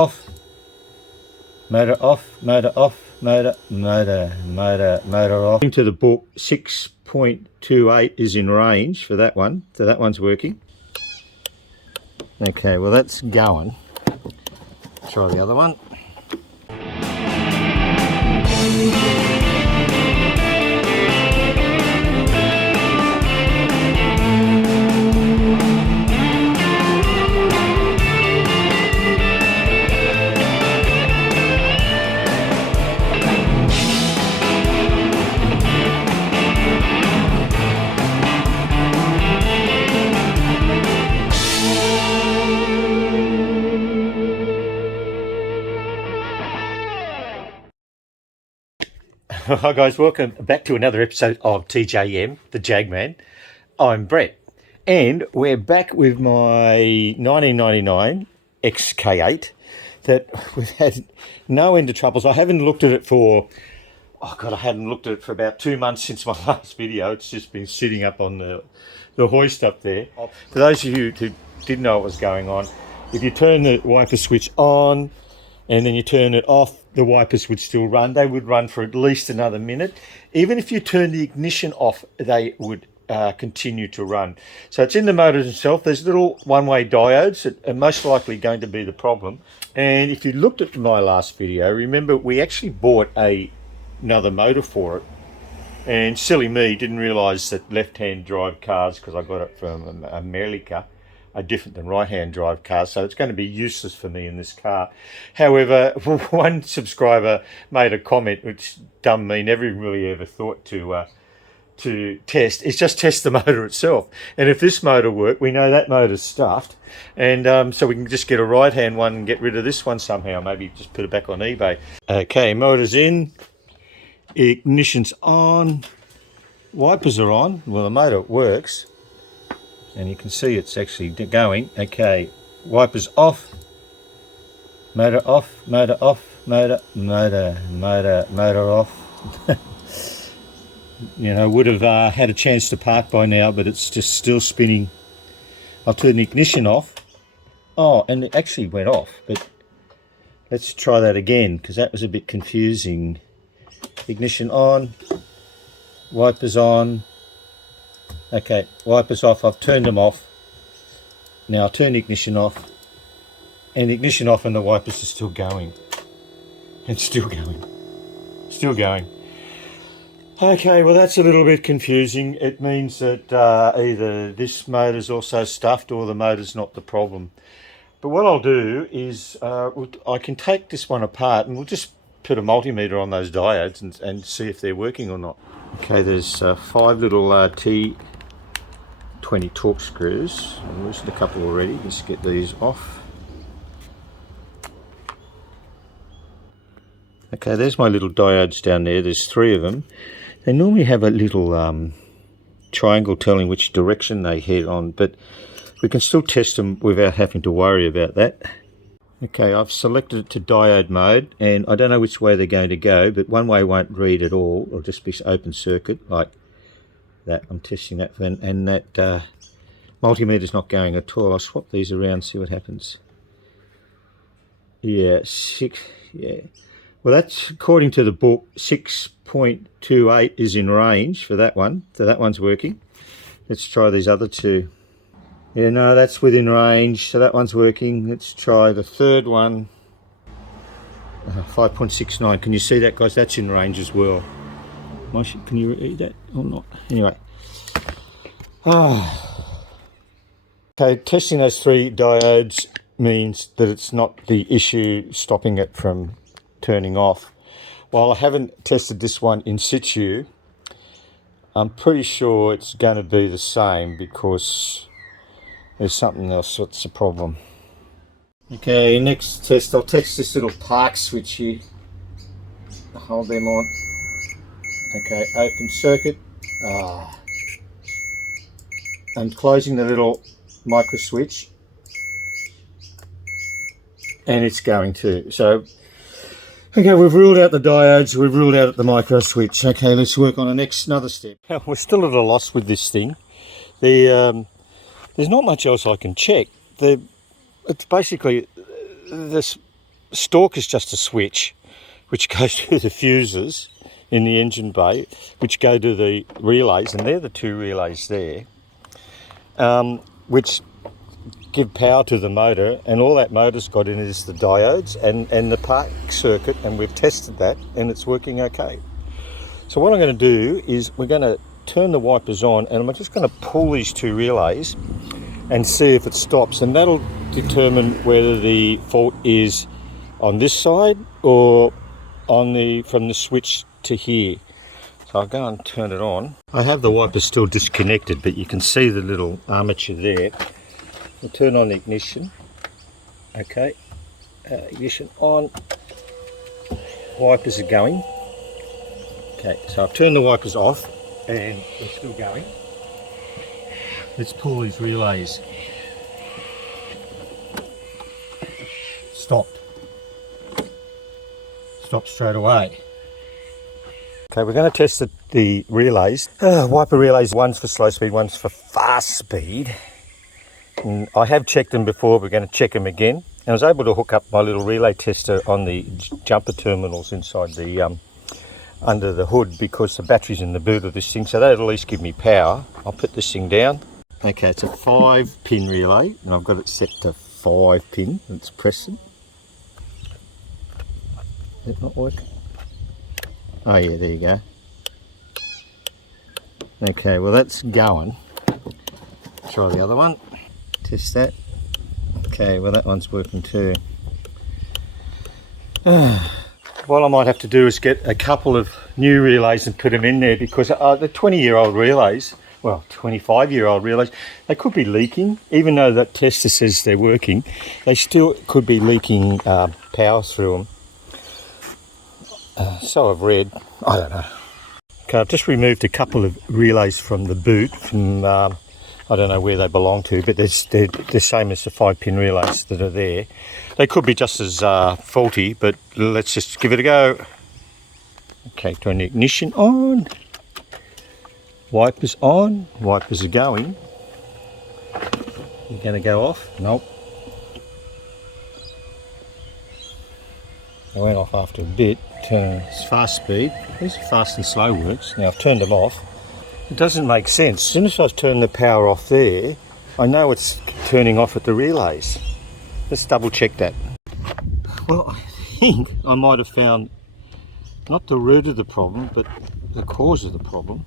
Off, motor off, motor off, motor off. Into the book, 6.28 is in range for that one, so that one's working. Okay, well that's going. Try the other one. Hi guys, welcome back to another episode of TJM, the Jagman. I'm Brett, and we're back with my 1999 XK8 that we've had no end of troubles. I haven't looked at it for, I hadn't looked at it for about 2 months since my last video. It's just been sitting up on the hoist up there. For those of you who didn't know what was going on, if you turn the wiper switch on and then you turn it off, the wipers would still run. They would run for at least another minute. Even if you turn the ignition off, they would continue to run. So it's in the motor itself. There's little one-way diodes that are most likely going to be the problem. And if you looked at my last video, remember we actually bought another motor for it. And silly me, didn't realise that left-hand drive cars, because I got it from America, are different than right-hand drive cars, so it's going to be useless for me in this car. However, one subscriber made a comment which dumb me never really ever thought to test. It's just test the motor itself, and if this motor worked, we know that motor's stuffed, and so we can just get a right-hand one and get rid of this one somehow. Maybe just put it back on eBay. Okay, motor's in, ignition's on, wipers are on. Well, the motor works. And you can see it's actually going. Okay, wipers off, motor off, motor off, motor off. You know, would have had a chance to park by now, but it's just still spinning. I'll turn the ignition off. Oh, and it actually went off, but let's try that again because that was a bit confusing. Ignition on, wipers on. Okay, wipers off. I've turned them off. Now I'll turn the ignition off. And the ignition off and the wipers are still going. It's still going. Still going. Okay, well that's a little bit confusing. It means that either this motor's also stuffed or the motor's not the problem. But what I'll do is I can take this one apart and we'll just put a multimeter on those diodes and see if they're working or not. Okay, there's 5 little T20 torque screws. I've loosened a couple already. Let's get these off. Okay, there's my little diodes down there. There's 3 of them. They normally have a little triangle telling which direction they head on, but we can still test them without having to worry about that. Okay, I've selected it to diode mode, and I don't know which way they're going to go, but one way won't read at all. It'll just be open circuit like that. I'm testing that, and that multimeter's not going at all. I'll swap these around, see what happens. Yeah, 6, yeah. Well, that's according to the book, 6.28 is in range for that one, so that one's working. Let's try these other 2. Yeah, no, that's within range, so that one's working. Let's try the third one. 5.69. Can you see that, guys? That's in range as well. Can you read that or not? Anyway. Okay, testing those 3 diodes means that it's not the issue stopping it from turning off. While I haven't tested this one in situ, I'm pretty sure it's going to be the same because there's something else that's the problem. Okay, next test, I'll test this little park switch here. Hold them on. Okay, open circuit. I'm closing the little micro switch. And it's going to. So, okay, we've ruled out the diodes, we've ruled out the micro switch. Okay, let's work on another step. We're still at a loss with this thing. There's not much else I can check. It's basically this stalk is just a switch which goes to the fuses in the engine bay, which go to the relays, and they're the two relays there, which give power to the motor, and all that motor's got in is the diodes and the park circuit, and we've tested that and it's working okay. So what I'm going to do is we're going to turn the wipers on, and I'm just going to pull these two relays and see if it stops, and that'll determine whether the fault is on this side or on from the switch to here. So I'll go and turn it on. I have the wipers still disconnected, but you can see the little armature there. We'll turn on the ignition. Okay, ignition on. Wipers are going. Okay, so I've turned the wipers off and they're still going. Let's pull these relays. Stopped. Stopped straight away. Okay, we're going to test the relays. Wiper relays, one's for slow speed, one's for fast speed. And I have checked them before, we're going to check them again. And I was able to hook up my little relay tester on the jumper terminals inside the under the hood, because the battery's in the boot of this thing, so that'll at least give me power. I'll put this thing down. Okay, it's a 5-pin relay, and I've got it set to 5 pin. Let's press it. Is it not working? Oh yeah, there you go. Okay, well that's going. Try the other one. Test that. Okay, well that one's working too. What I might have to do is get a couple of new relays and put them in there, because the 20-year-old relays, well 25-year-old relays, they could be leaking. Even though that tester says they're working, they still could be leaking power through them. So I've read, I don't know. Okay, I've just removed a couple of relays from the boot, from I don't know where they belong to, but they're the same as the 5-pin relays that are there. They could be just as faulty, but let's just give it a go. Okay, turn the ignition on. Wipers on. Wipers are going. You're going to go off? Nope. They went off after a bit. It's fast speed. These are fast and slow works. Now I've turned them off. It doesn't make sense. As soon as I've turned the power off there, I know it's turning off at the relays. Let's double check that. Well, I think I might have found not the root of the problem, but the cause of the problem.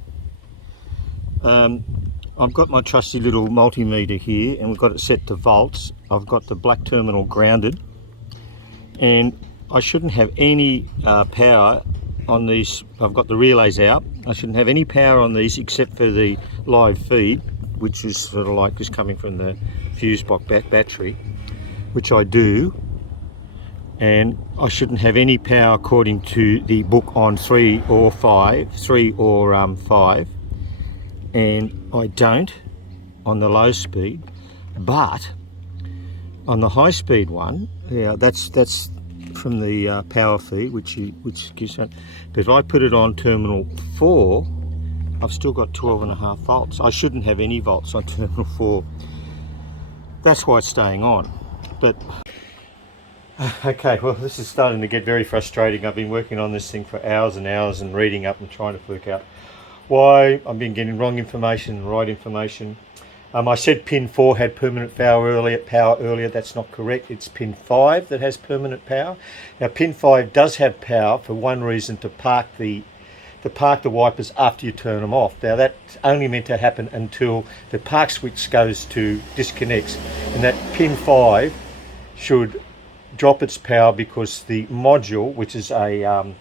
I've got my trusty little multimeter here, and we've got it set to volts. I've got the black terminal grounded, and I shouldn't have any power on these. I've got the relays out. I shouldn't have any power on these except for the live feed, which is sort of like just coming from the fuse box battery, which I do. And I shouldn't have any power according to the book on 3 or 5, and I don't on the low speed. But on the high speed one, yeah, that's from the power feed, which gives that. But if I put it on terminal 4, I've still got 12.5 volts. I shouldn't have any volts on terminal 4. That's why it's staying on. But okay, well this is starting to get very frustrating. I've been working on this thing for hours and hours and reading up and trying to work out why I've been getting wrong information and right information. I said pin 4 had permanent power earlier. That's not correct. It's pin 5 that has permanent power. Now pin 5 does have power for one reason, to park the wipers after you turn them off. Now that's only meant to happen until the park switch disconnects, and that pin 5 should drop its power, because the module, which is a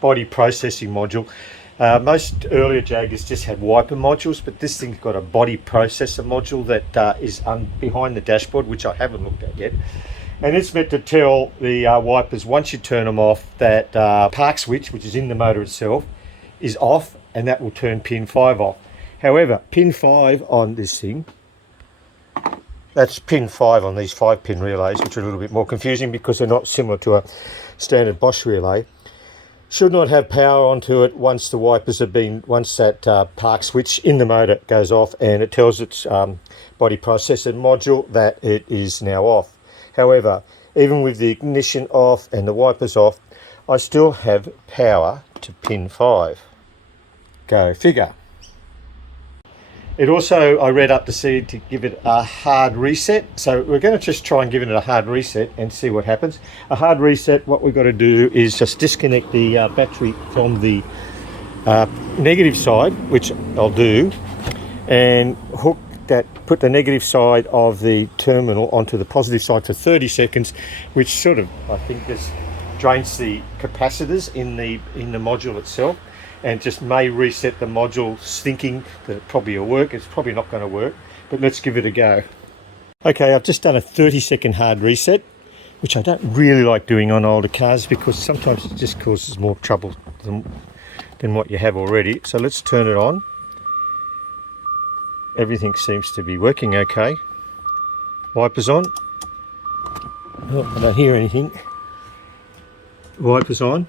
body processing module, most earlier Jaggers just had wiper modules, but this thing's got a body processor module that is behind the dashboard, which I haven't looked at yet, and it's meant to tell the wipers, once you turn them off, that park switch, which is in the motor itself, is off, and that will turn pin 5 off. However, pin 5 on this thing, that's pin 5 on these 5-pin relays, which are a little bit more confusing because they're not similar to a standard Bosch relay, should not have power onto it once the wipers have been, once that park switch in the motor goes off, and it tells its body processor module that it is now off. However, even with the ignition off and the wipers off, I still have power to pin 5. Go figure. It also, I read up to see to give it a hard reset. So we're going to just try and give it a hard reset and see what happens. A hard reset, what we've got to do is just disconnect the battery from the negative side, which I'll do, and put the negative side of the terminal onto the positive side for 30 seconds, which sort of, I think, just drains the capacitors in the module itself, and just may reset the module, thinking that it probably will work. It's probably not going to work, but let's give it a go. Okay, I've just done a 30-second hard reset, which I don't really like doing on older cars because sometimes it just causes more trouble than what you have already. So let's turn it on. Everything seems to be working okay. Wipers on. Oh, I don't hear anything. Wipers on.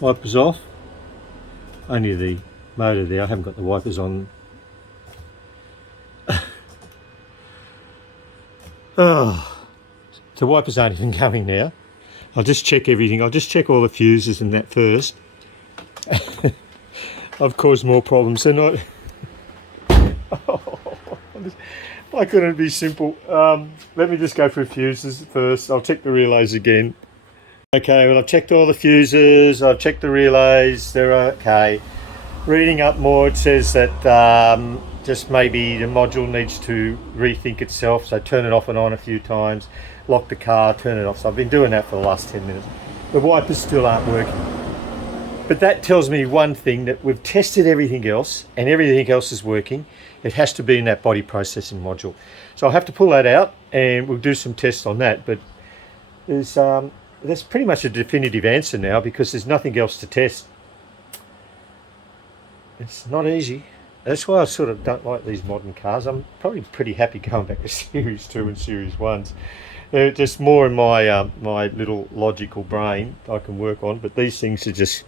Wipers off. Only the motor there. I haven't got the wipers on. Oh, the wipers aren't even going now. I'll just check everything. I'll just check all the fuses and that first. I've caused more problems than I... Why couldn't it be simple? Let me just go through fuses first. I'll check the relays again. Okay, well, I've checked all the fuses, I've checked the relays, they're okay. Reading up more, it says that just maybe the module needs to rethink itself, so turn it off and on a few times, lock the car, turn it off. So I've been doing that for the last 10 minutes. The wipers still aren't working. But that tells me one thing, that we've tested everything else and everything else is working. It has to be in that body processing module. So I'll have to pull that out and we'll do some tests on that. But there's pretty much a definitive answer now because there's nothing else to test. It's not easy. That's why I sort of don't like these modern cars. I'm probably pretty happy going back to Series 2 and Series 1s. They're just more in my my little logical brain I can work on, but these things are just...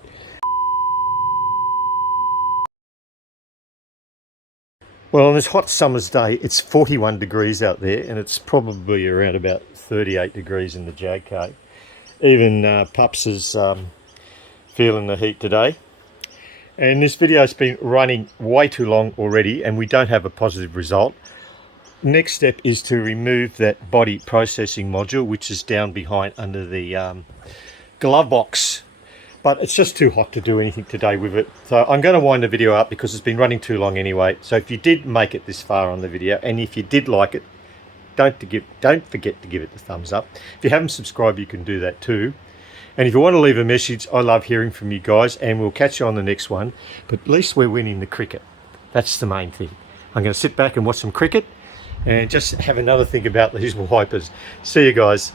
Well, on this hot summer's day, it's 41 degrees out there, and it's probably around about 38 degrees in the Jag car. Even Pups is feeling the heat today. And this video's been running way too long already, and we don't have a positive result. Next step is to remove that body processing module, which is down behind under the glove box. But it's just too hot to do anything today with it. So I'm going to wind the video up because it's been running too long anyway. So if you did make it this far on the video, and if you did like it, don't forget to give it the thumbs up. If you haven't subscribed, you can do that too. And if you want to leave a message, I love hearing from you guys, and we'll catch you on the next one. But at least we're winning the cricket. That's the main thing. I'm going to sit back and watch some cricket and just have another think about these wipers. See you guys.